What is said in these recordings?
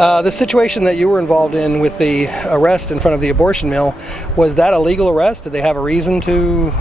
The situation that you were involved in with the arrest in front of the abortion mill, was that a legal arrest? Did they have a reason to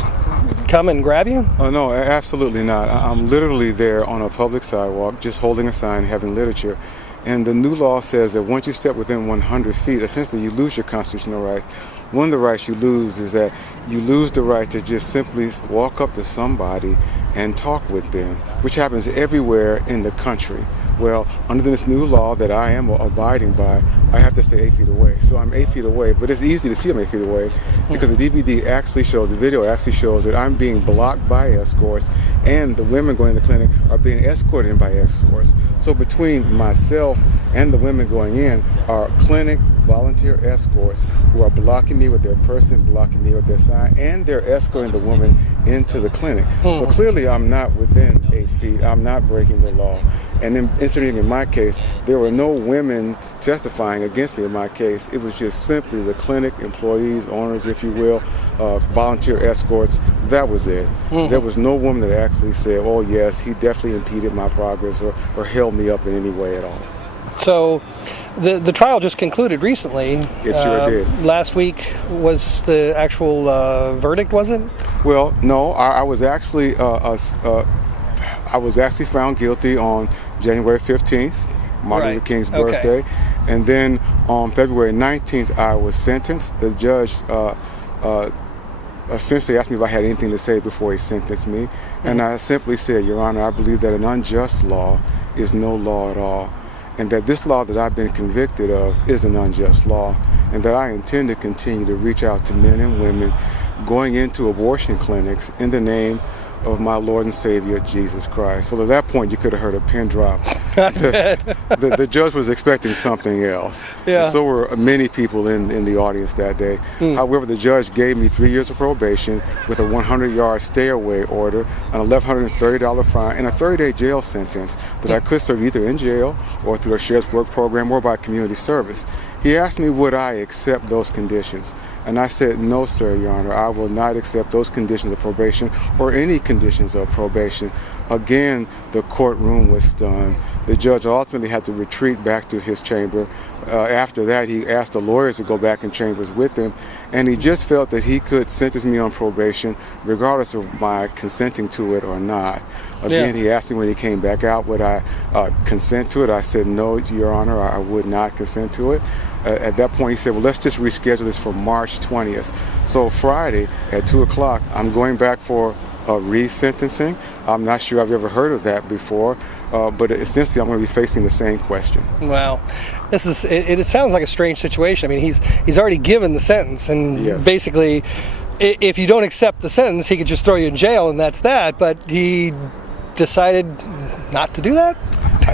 come and grab you? Oh, no, absolutely not. I'm literally there on a public sidewalk, just holding a sign, having literature. And the new law says that once you step within 100 feet, essentially you lose your constitutional right. One of the rights you lose is that you lose the right to just simply walk up to somebody and talk with them, which happens everywhere in the country. Well, under this new law that I am abiding by, I have to stay 8 feet away. So I'm 8 feet away, but it's easy to see I'm 8 feet away because the DVD actually shows, the video actually shows that I'm being blocked by escorts and the women going to the clinic are being escorted in by escorts. So between myself and the women going in are clinic volunteer escorts who are blocking me with their person, blocking me with their sign, and they're escorting the woman into the clinic. So clearly I'm not within 8 feet. I'm not breaking the law. And incidentally, in my case, there were no women testifying against me in my case. It was just simply the clinic employees, owners, if you will, volunteer escorts. That was it. There was no woman that actually said, oh yes, he definitely impeded my progress or held me up in any way at all. So the trial just concluded recently. It sure did. Last week was the actual verdict, was it? Well, no, I was actually found guilty on January 15th, Martin Luther King's birthday. And then on February 19th, I was sentenced. The judge essentially asked me if I had anything to say before he sentenced me. And I simply said, Your Honor, I believe that an unjust law is no law at all. And that this law that I've been convicted of is an unjust law. And that I intend to continue to reach out to men and women going into abortion clinics in the name of my Lord and Savior, Jesus Christ. Well, at that point, you could have heard a pin drop. The judge was expecting something else. Yeah. And so were many people in the audience that day. However, the judge gave me 3 years of probation with a 100-yard stay-away order, an $1,130 fine, and a 30-day jail sentence that I could serve either in jail or through a shared work program or by community service. He asked me would I accept those conditions. And I said, no, sir, Your Honor, I will not accept those conditions of probation or any conditions of probation. Again, the courtroom was stunned. The judge ultimately had to retreat back to his chamber. After that, he asked the lawyers to go back in chambers with him, and he just felt that he could sentence me on probation regardless of my consenting to it or not. Again, he asked me when he came back out, would I consent to it? I said, no, Your Honor, I would not consent to it. At that point, he said, well, let's just reschedule this for March 20th. So Friday at 2 o'clock, I'm going back for resentencing. I'm not sure I've ever heard of that before, but essentially I'm going to be facing the same question. Wow. It sounds like a strange situation. I mean, he's already given the sentence, and basically, if you don't accept the sentence, he could just throw you in jail, and that's that, but he decided not to do that?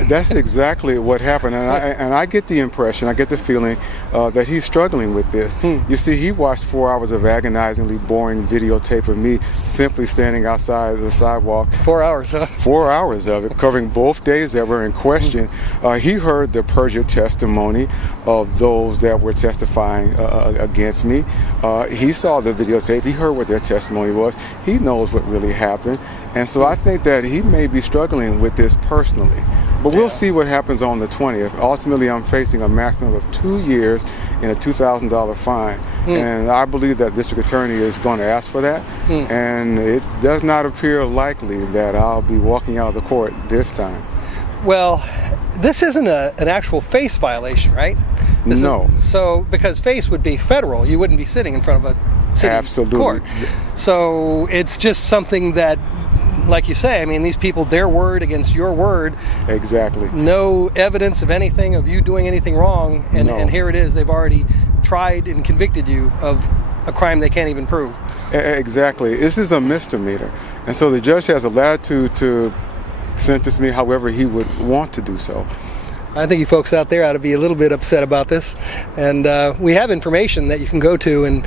That's exactly what happened, and I get the impression, I get the feeling that he's struggling with this. You see, he watched 4 hours of agonizingly boring videotape of me simply standing outside the sidewalk. 4 hours, huh? 4 hours of it, covering both days that were in question. He heard the perjured testimony of those that were testifying against me. He saw the videotape. He heard what their testimony was. He knows what really happened. And so I think that he may be struggling with this personally. But we'll see what happens on the 20th. Ultimately, I'm facing a maximum of 2 years and a $2,000 fine. And I believe that district attorney is going to ask for that. And it does not appear likely that I'll be walking out of the court this time. Well, this isn't an actual FACE violation, right? No. So, because FACE would be federal, you wouldn't be sitting in front of a city court. So it's just something that, like you say, I mean, these people, their word against your word. Exactly. No evidence of anything, of you doing anything wrong, and here it is. They've already tried and convicted you of a crime they can't even prove. Exactly. This is a misdemeanor. And so the judge has a latitude to sentence me however he would want to do so. I think you folks out there ought to be a little bit upset about this. And we have information that you can go to and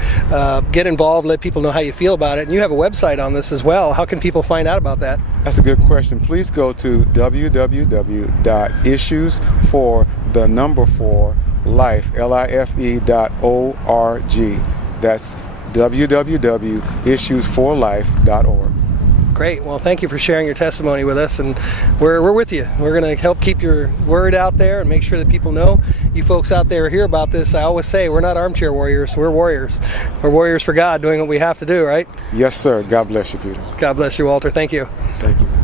get involved, let people know how you feel about it. And you have a website on this as well. How can people find out about that? That's a good question. Please go to www.issues4life.org. That's www.issues4life.org. Great. Well, thank you for sharing your testimony with us, and we're with you. We're going to help keep your word out there and make sure that people know. You folks out there hear about this. I always say we're not armchair warriors. We're warriors. We're warriors for God, doing what we have to do, right? Yes, sir. God bless you, Peter. God bless you, Walter. Thank you. Thank you.